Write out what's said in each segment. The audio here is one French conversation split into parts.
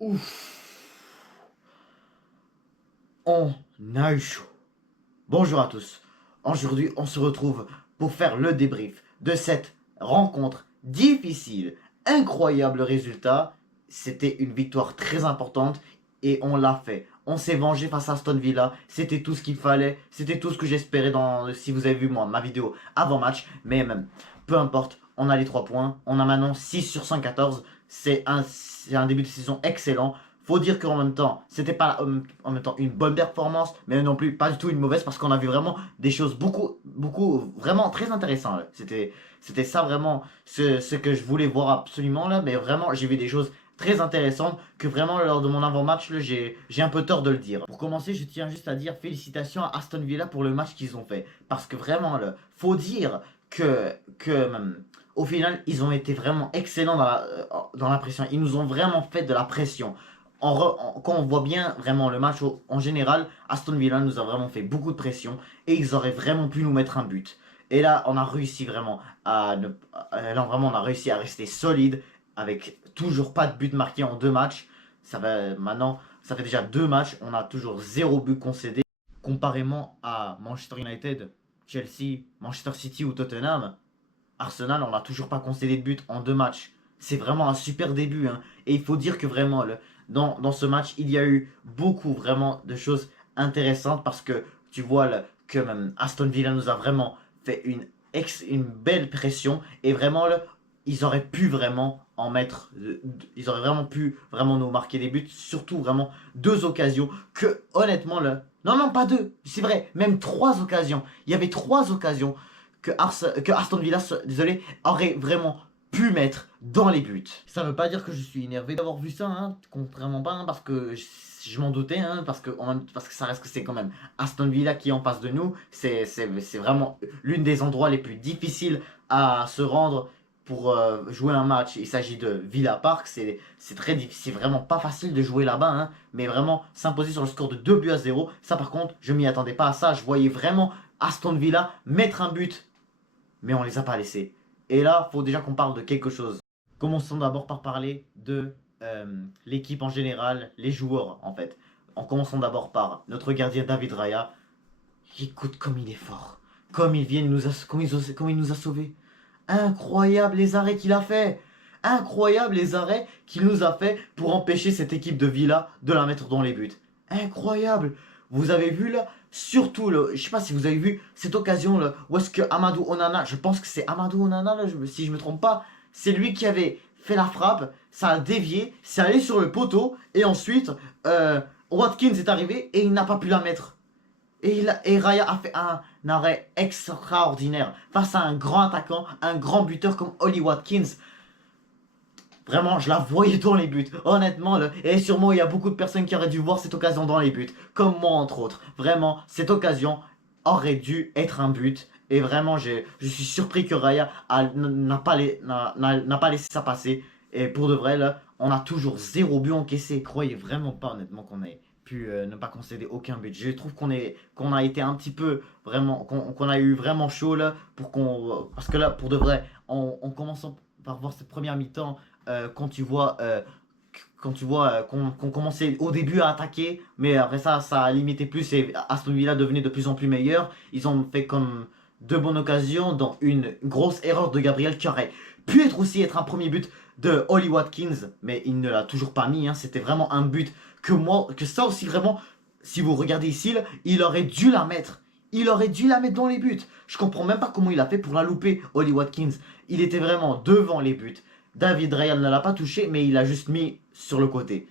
Ouf, on a eu chaud. Bonjour à tous. Aujourd'hui, on se retrouve pour faire le débrief de cette rencontre difficile. Incroyable résultat. C'était une victoire très importante et on l'a fait. On s'est vengé face à Aston Villa. C'était tout ce qu'il fallait. C'était tout ce que j'espérais si vous avez vu ma vidéo avant match. Mais même, peu importe, on a les 3 points. On a maintenant 6 sur 114. C'est un début de saison excellent. Faut dire qu'en même temps, c'était pas en même temps une bonne performance, mais non plus pas du tout une mauvaise parce qu'on a vu vraiment des choses beaucoup, vraiment très intéressantes. C'était ça vraiment ce que je voulais voir absolument là, mais vraiment j'ai vu des choses très intéressantes que vraiment lors de mon avant-match, j'ai un peu tort de le dire. Pour commencer, je tiens juste à dire félicitations à Aston Villa pour le match qu'ils ont fait. Parce que vraiment, là, faut dire que au final, ils ont été vraiment excellents dans la pression. Ils nous ont vraiment fait de la pression. Quand on voit bien vraiment le match en général, Aston Villa nous a vraiment fait beaucoup de pression et ils auraient vraiment pu nous mettre un but. Et là, on a réussi vraiment on a réussi à rester solide avec toujours pas de but marqué en 2 matchs. Maintenant, ça fait déjà 2 matchs, on a toujours 0 but concédé. Comparément à Manchester United, Chelsea, Manchester City ou Tottenham, Arsenal, on n'a toujours pas concédé de but en 2 matchs. C'est vraiment un super début, hein. Et il faut dire que vraiment, dans ce match, il y a eu beaucoup vraiment de choses intéressantes parce que tu vois que même Aston Villa nous a vraiment fait une belle pression et vraiment, ils auraient pu vraiment en mettre. Ils auraient vraiment pu vraiment nous marquer des buts, surtout vraiment 2 occasions que honnêtement, non, non, pas 2, c'est vrai, même 3 occasions. Il y avait 3 occasions que Aston Villa, désolé, aurait vraiment pu mettre dans les buts. Ça veut pas dire que je suis énervé d'avoir vu ça, hein, contrairement pas, hein, parce que je m'en doutais, hein, parce que ça reste que c'est quand même Aston Villa qui est en face de nous. C'est vraiment l'une des endroits les plus difficiles à se rendre pour jouer un match. Il s'agit de Villa Park, c'est très difficile, c'est vraiment pas facile de jouer là-bas, hein, mais vraiment s'imposer sur le score de 2 buts à 0, ça par contre, je m'y attendais pas à ça. Je voyais vraiment Aston Villa mettre un but mais on les a pas laissés. Et là, faut déjà qu'on parle de quelque chose. Commençons d'abord par parler de l'équipe en général, les joueurs en fait. En commençant d'abord par notre gardien David Raya. Écoute comme il est fort. Comme il nous a sauvés. Incroyable les arrêts qu'il a fait. Incroyable les arrêts qu'il nous a fait pour empêcher cette équipe de Villa de la mettre dans les buts. Incroyable. Vous avez vu là, surtout je sais pas si vous avez vu cette occasion là, où est-ce que Amadou Onana, je pense que c'est Amadou Onana là, si je me trompe pas, c'est lui qui avait fait la frappe, ça a dévié, c'est allé sur le poteau et ensuite Watkins est arrivé et il n'a pas pu la mettre. Et Raya a fait un arrêt extraordinaire face à un grand attaquant, un grand buteur comme Oli Watkins. Vraiment, je la voyais dans les buts. Honnêtement, et sûrement il y a beaucoup de personnes qui auraient dû voir cette occasion dans les buts. Comme moi entre autres. Vraiment, cette occasion aurait dû être un but. Et vraiment, je suis surpris que Raya n'a pas laissé ça passer. Et pour de vrai, là, on a toujours 0 but encaissé. Je croyais vraiment pas honnêtement qu'on ait pu ne pas concéder aucun but. Je trouve qu'on a été un petit peu vraiment, qu'on a eu vraiment chaud là. Parce que là, pour de vrai, en commençant par voir cette première mi-temps, quand tu vois qu'on commençait au début à attaquer, mais après ça a limité plus et Aston Villa devenait de plus en plus meilleur. Ils ont fait comme 2 bonnes occasions, dans une grosse erreur de Gabriel qui aurait pu être un premier but de Oli Watkins, mais il ne l'a toujours pas mis, hein. C'était vraiment un but que ça aussi vraiment, si vous regardez ici, là, il aurait dû la mettre. Il aurait dû la mettre dans les buts. Je comprends même pas comment il a fait pour la louper, Oli Watkins. Il était vraiment devant les buts. David Raya ne l'a pas touché, mais il l'a juste mis sur le côté.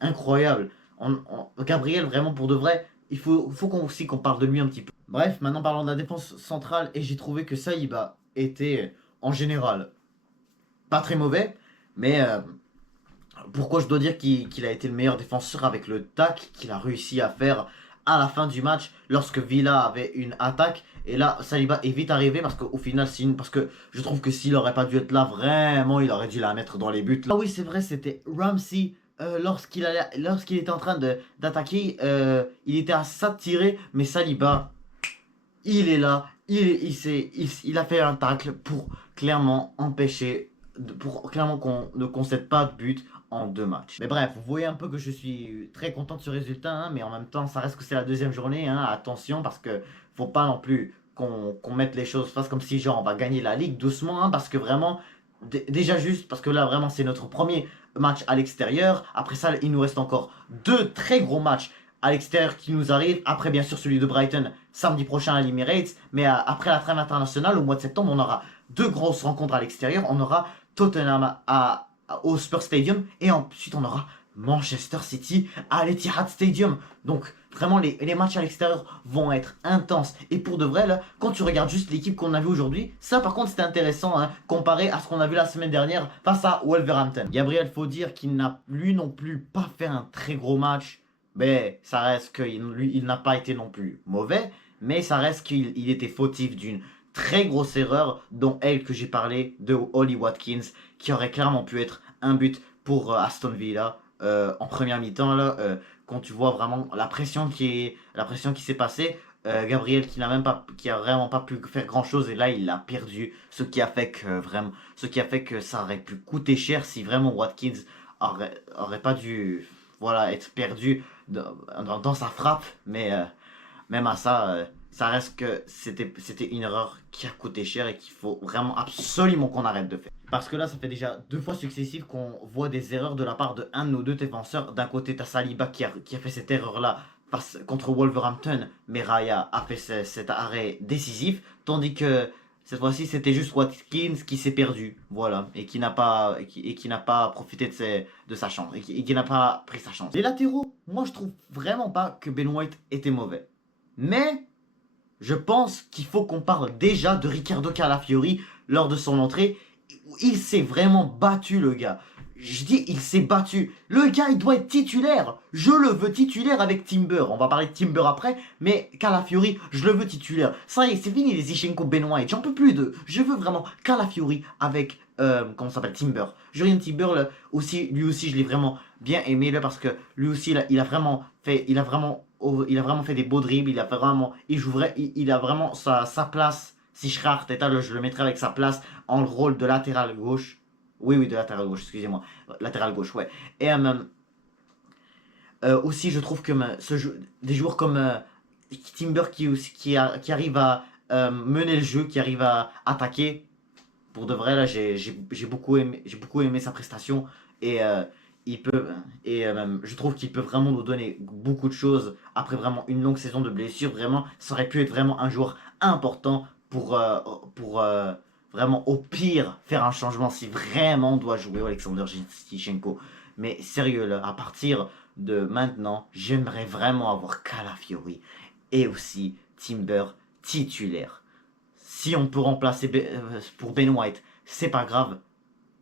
Incroyable. Gabriel, vraiment pour de vrai, il faut aussi qu'on parle de lui un petit peu. Bref, maintenant parlons de la défense centrale, et j'ai trouvé que Saliba était, en général, pas très mauvais, mais pourquoi je dois dire qu'il a été le meilleur défenseur avec le tac qu'il a réussi à faire à la fin du match lorsque Villa avait une attaque. Et là, Saliba est vite arrivé parce qu'au final, parce que je trouve que s'il aurait pas dû être là, vraiment, il aurait dû la mettre dans les buts. Ah oui, c'est vrai, c'était Ramsey. Lorsqu'il était en train d'attaquer, il était à ça de tirer, mais Saliba, il est là, il a fait un tacle pour clairement empêcher, pour clairement qu'on ne concède pas de but en 2 matchs. Mais bref, vous voyez un peu que je suis très content de ce résultat, hein, mais en même temps, ça reste que c'est la deuxième journée. Hein, attention, parce que faut pas non plus qu'on mette les choses face comme si genre on va gagner la ligue doucement, hein, parce que vraiment, déjà juste, parce que là vraiment c'est notre premier match à l'extérieur. Après ça, il nous reste encore 2 très gros matchs à l'extérieur qui nous arrivent. Après, bien sûr, celui de Brighton samedi prochain à l'Emirates. Mais après la trêve internationale, au mois de septembre, on aura 2 grosses rencontres à l'extérieur. On aura Tottenham au Spurs Stadium et ensuite on aura Manchester City à l'Etihad Stadium. Donc vraiment les matchs à l'extérieur vont être intenses. Et pour de vrai, là, quand tu regardes juste l'équipe qu'on a vue aujourd'hui, ça par contre c'était intéressant, hein, comparé à ce qu'on a vu la semaine dernière face à Wolverhampton. Gabriel, faut dire qu'il n'a lui non plus pas fait un très gros match. Mais ça reste qu'il n'a pas été non plus mauvais. Mais ça reste qu'il était fautif d'une très grosse erreur, dont elle que j'ai parlé de Ollie Watkins, qui aurait clairement pu être un but pour Aston Villa en première mi-temps. Là, quand tu vois vraiment la pression qui s'est passée, Gabriel qui a vraiment pas pu faire grand chose et là il a perdu, ce qui a fait que ça aurait pu coûter cher si vraiment Watkins aurait pas dû être perdu dans sa frappe, mais même à ça, ça reste que c'était une erreur qui a coûté cher et qu'il faut vraiment absolument qu'on arrête de faire. Parce que là, ça fait déjà 2 fois successives qu'on voit des erreurs de la part de un de nos 2 défenseurs. D'un côté, t'as Saliba qui a fait cette erreur-là contre Wolverhampton, mais Raya a fait cet arrêt décisif, tandis que cette fois-ci, c'était juste Watkins qui s'est perdu, voilà, et qui n'a pas profité de sa chance, et qui n'a pas pris sa chance. Les latéraux, moi je trouve vraiment pas que Ben White était mauvais. Mais je pense qu'il faut qu'on parle déjà de Riccardo Calafiori lors de son entrée. Il s'est vraiment battu, le gars. Je dis, il s'est battu. Le gars, il doit être titulaire. Je le veux titulaire avec Timber. On va parler de Timber après, mais Calafiori, je le veux titulaire. Ça y est, c'est fini les Zichenko, Ben White. J'en peux plus d'eux. Je veux vraiment Calafiori avec, comment ça s'appelle, Timber. Jurien Timber, là, aussi, lui aussi, je l'ai vraiment bien aimé, là, parce que lui aussi, là, il a vraiment fait des beaux dribbles. Il a vraiment sa place. Si Schrart était là, je le mettrais avec sa place en le rôle de latéral gauche. Oui, de latéral gauche, excusez-moi. Latéral gauche, ouais. Et aussi, je trouve que des joueurs comme Timber qui arrive à mener le jeu, qui arrive à attaquer, pour de vrai, là, j'ai beaucoup aimé sa prestation. Et, je trouve qu'il peut vraiment nous donner beaucoup de choses après vraiment une longue saison de blessure. Vraiment, ça aurait pu être vraiment un joueur important pour vraiment au pire faire un changement si vraiment on doit jouer Alexander Zichenko. Mais sérieux là, à partir de maintenant, j'aimerais vraiment avoir Calafiori et aussi Timber titulaire. Si on peut remplacer pour Ben White, c'est pas grave,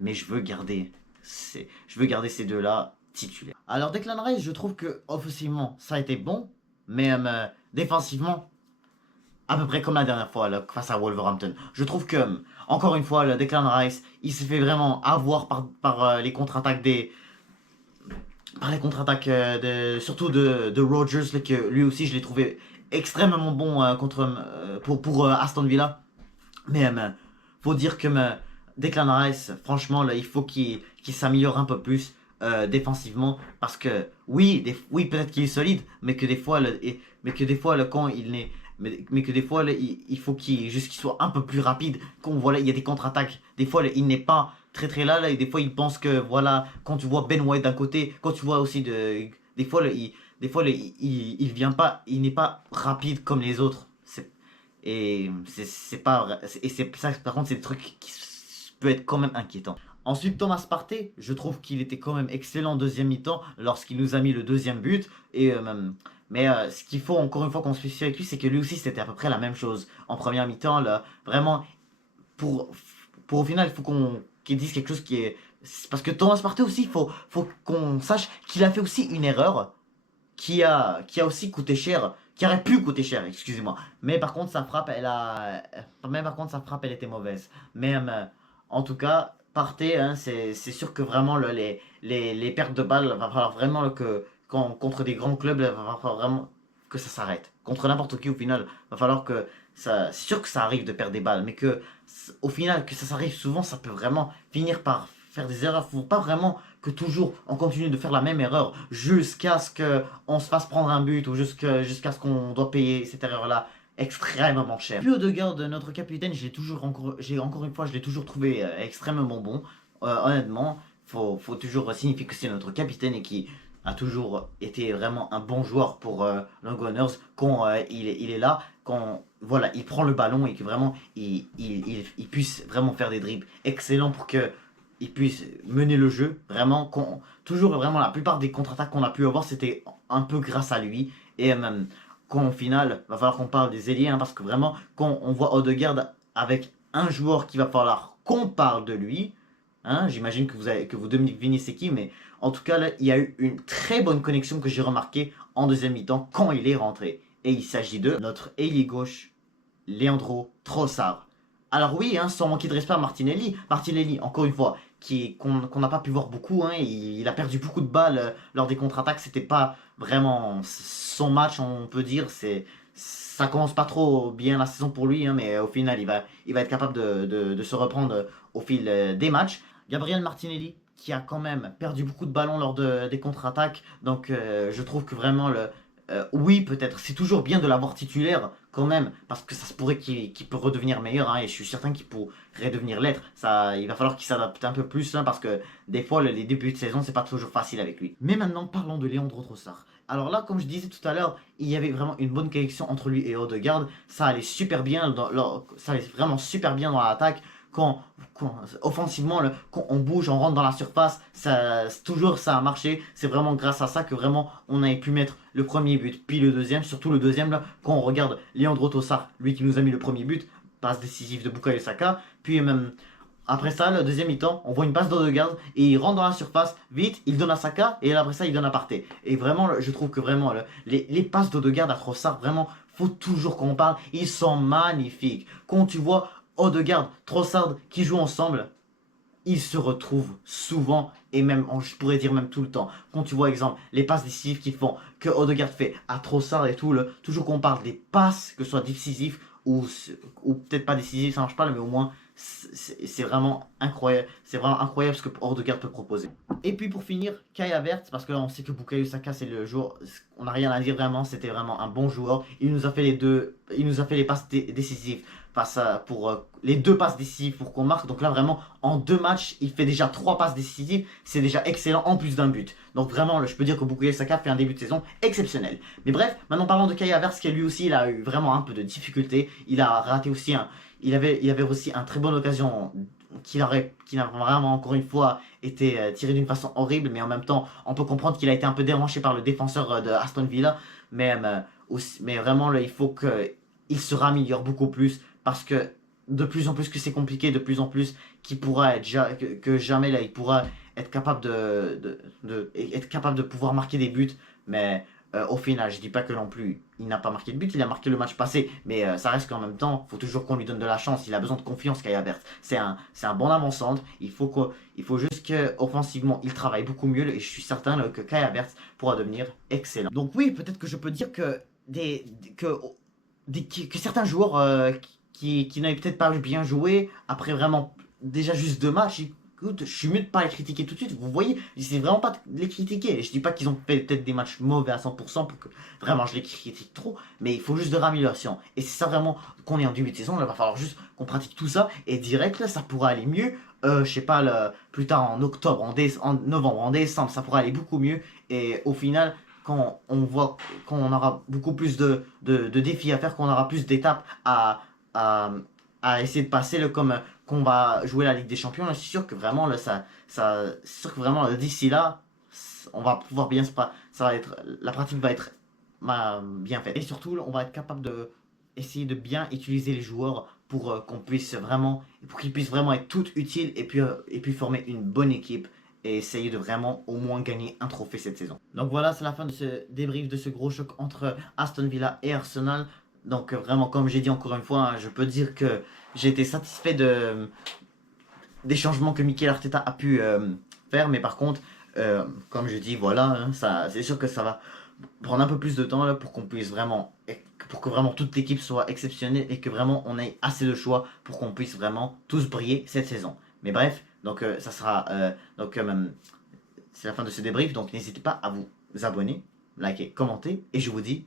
mais je veux garder ces deux-là titulaires. Alors Declan Rice, je trouve que offensivement, ça a été bon, mais défensivement, à peu près comme la dernière fois là, face à Wolverhampton. Je trouve que, encore une fois, le Declan Rice, il s'est fait vraiment avoir par les contre-attaques surtout de Rodgers, là, que lui aussi je l'ai trouvé extrêmement bon pour Aston Villa. Mais faut dire que Declan Rice, franchement, là, il faut qu'il s'améliore un peu plus défensivement. Parce que, oui, peut-être qu'il est solide, mais que des fois, quand il n'est. Mais que des fois, là, il faut qu'il soit un peu plus rapide. Voilà, il y a des contre-attaques. Des fois, là, il n'est pas très là, et des fois, il pense que, voilà, quand tu vois Ben White d'un côté, quand tu vois aussi des fois, là, il vient pas, il n'est pas rapide comme les autres. Et c'est pas vrai. Et ça, par contre, c'est des trucs qui peut être quand même inquiétant. Ensuite, Thomas Partey, je trouve qu'il était quand même excellent en deuxième mi-temps lorsqu'il nous a mis le deuxième but. Mais ce qu'il faut encore une fois qu'on se spécifie avec lui, c'est que lui aussi c'était à peu près la même chose. En première mi-temps, là, vraiment, pour au final, il faut qu'il dise quelque chose qui est. Parce que Thomas Partey aussi, il faut qu'on sache qu'il a fait aussi une erreur qui a aussi coûté cher, qui aurait pu coûter cher, excusez-moi. Mais par contre, sa frappe, elle était mauvaise. Mais en tout cas, Partey, hein, c'est sûr que vraiment les pertes de balles, va falloir vraiment contre des grands clubs, il va falloir vraiment que ça s'arrête. Contre n'importe qui, au final, va falloir que ça. C'est sûr que ça arrive de perdre des balles, mais que au final, que ça s'arrive souvent, ça peut vraiment finir par faire des erreurs. Faut pas vraiment que toujours on continue de faire la même erreur jusqu'à ce qu'on se fasse prendre un but ou jusqu'à ce qu'on doit payer cette erreur-là extrêmement cher. Puis Odegaard, notre capitaine, encore une fois, je l'ai toujours trouvé extrêmement bon. Honnêtement, faut toujours signifier que c'est notre capitaine et qui a toujours été vraiment un bon joueur pour le Gunners quand il est là, quand voilà, il prend le ballon et que vraiment il puisse vraiment faire des dribbles excellents pour que il puisse mener le jeu. Vraiment, toujours vraiment la plupart des contre-attaques qu'on a pu avoir, c'était un peu grâce à lui. Et même quand au final, va falloir qu'on parle des ailiers, hein, parce que vraiment, quand on voit Odegaard avec un joueur qui va falloir qu'on parle de lui, hein, j'imagine que vous devinez c'est qui, mais en tout cas, là, il y a eu une très bonne connexion que j'ai remarqué en deuxième mi-temps quand il est rentré. Et il s'agit de notre ailier gauche, Leandro Trossard. Alors oui, hein, sans manquer de respect à Martinelli. Martinelli, encore une fois, qu'on n'a pas pu voir beaucoup. Hein, il a perdu beaucoup de balles lors des contre-attaques. C'était pas vraiment son match, on peut dire. Ça commence pas trop bien la saison pour lui, hein, mais au final, il va être capable de se reprendre au fil des matchs. Gabriel Martinelli, qui a quand même perdu beaucoup de ballons lors des contre-attaques. Donc je trouve que vraiment oui, peut-être. C'est toujours bien de l'avoir titulaire quand même, parce que ça se pourrait qu'il peut redevenir meilleur, hein, et je suis certain qu'il pourrait devenir l'être. Il va falloir qu'il s'adapte un peu plus, hein, parce que des fois, les débuts de saison, c'est pas toujours facile avec lui. Mais maintenant, parlons de Leandro Trossard. Alors là, comme je disais tout à l'heure, il y avait vraiment une bonne connexion entre lui et Odegaard. Ça allait super bien, ça allait vraiment super bien dans l'attaque. Offensivement, quand on bouge, on rentre dans la surface, toujours ça a marché. C'est vraiment grâce à ça que vraiment on avait pu mettre le premier but, puis le deuxième, surtout le deuxième là, quand on regarde Leandro Trossard, lui qui nous a mis le premier but, passe décisive de Bukayo Saka, puis même après ça, le deuxième mi-temps, on voit une passe d'Odegaard et il rentre dans la surface, vite, il donne à Saka et après ça il donne à Partey. Et vraiment, je trouve que vraiment les passes d'Odegaard à Trossard, vraiment, faut toujours qu'on parle, ils sont magnifiques. Quand tu vois Odegaard, Trossard qui jouent ensemble, ils se retrouvent souvent et même, je pourrais dire même tout le temps. Quand tu vois, exemple, les passes décisives qu'ils font, que Odegaard fait à Trossard et tout, toujours qu'on parle des passes, que ce soit décisives ou peut-être pas décisives, ça marche pas, mais au moins c'est vraiment incroyable. C'est vraiment incroyable ce que Odegaard peut proposer. Et puis pour finir, Kai Havertz, parce que là on sait que Bukayo Saka c'est le joueur, on n'a rien à dire vraiment, c'était vraiment un bon joueur. Il nous a fait les passes décisives pour les deux passes décisives pour qu'on marque. Donc là vraiment en 2 matchs il fait déjà 3 passes décisives, c'est déjà excellent en plus d'un but. Donc vraiment je peux dire que Bukayo Saka fait un début de saison exceptionnel. Mais bref, maintenant parlons de Kai Havertz, qui lui aussi il a eu vraiment un peu de difficulté. Il a raté aussi il avait aussi une très bonne occasion qui n'a vraiment encore une fois été tiré d'une façon horrible, mais en même temps on peut comprendre qu'il a été un peu déranché par le défenseur de Aston Villa, mais vraiment là, il faut qu'il se raméliore beaucoup plus, parce que de plus en plus que c'est compliqué, de plus en plus qu'il pourra être que jamais là il pourra être capable être capable de pouvoir marquer des buts. Mais au final, je dis pas que non plus il n'a pas marqué de but, il a marqué le match passé, mais ça reste qu'en même temps, faut toujours qu'on lui donne de la chance. Il a besoin de confiance, Kai Havertz. C'est un bon avant-centre. Il faut juste qu'offensivement il travaille beaucoup mieux, et je suis certain que Kai Havertz pourra devenir excellent. Donc oui, peut-être que je peux dire que que certains joueurs qui n'avaient peut-être pas bien joué après vraiment déjà juste 2 matchs. Écoute, je suis mieux de pas les critiquer tout de suite. Vous voyez, c'est vraiment pas de les critiquer. Je dis pas qu'ils ont fait peut-être des matchs mauvais à 100% pour que vraiment je les critique trop, mais il faut juste de l'amélioration. Et c'est ça vraiment qu'on est en début de saison. Là, il va falloir juste qu'on pratique tout ça, et direct là, ça pourra aller mieux. Je sais pas, plus tard en octobre, en novembre, en décembre, ça pourra aller beaucoup mieux. Et au final, quand on aura beaucoup plus de défis à faire, qu'on aura plus d'étapes à, à essayer de passer, comme qu'on va jouer la Ligue des Champions, là, je suis sûr que vraiment là, c'est sûr que vraiment d'ici là, on va pouvoir bien ça va être, la pratique va être bien faite, et surtout on va être capable de essayer de bien utiliser les joueurs pour qu'ils puissent vraiment être tous utiles, et puis former une bonne équipe et essayer de vraiment au moins gagner un trophée cette saison. Donc voilà, c'est la fin de ce débrief de ce gros choc entre Aston Villa et Arsenal. Donc vraiment, comme j'ai dit encore une fois, hein, je peux dire que j'ai été satisfait des changements que Mikel Arteta a pu faire. Mais par contre, comme je dis, voilà, hein, c'est sûr que ça va prendre un peu plus de temps là, pour que vraiment toute l'équipe soit exceptionnelle, et que vraiment on ait assez de choix pour qu'on puisse vraiment tous briller cette saison. Mais bref, Donc ça sera c'est la fin de ce débrief, donc n'hésitez pas à vous abonner, liker, commenter, et je vous dis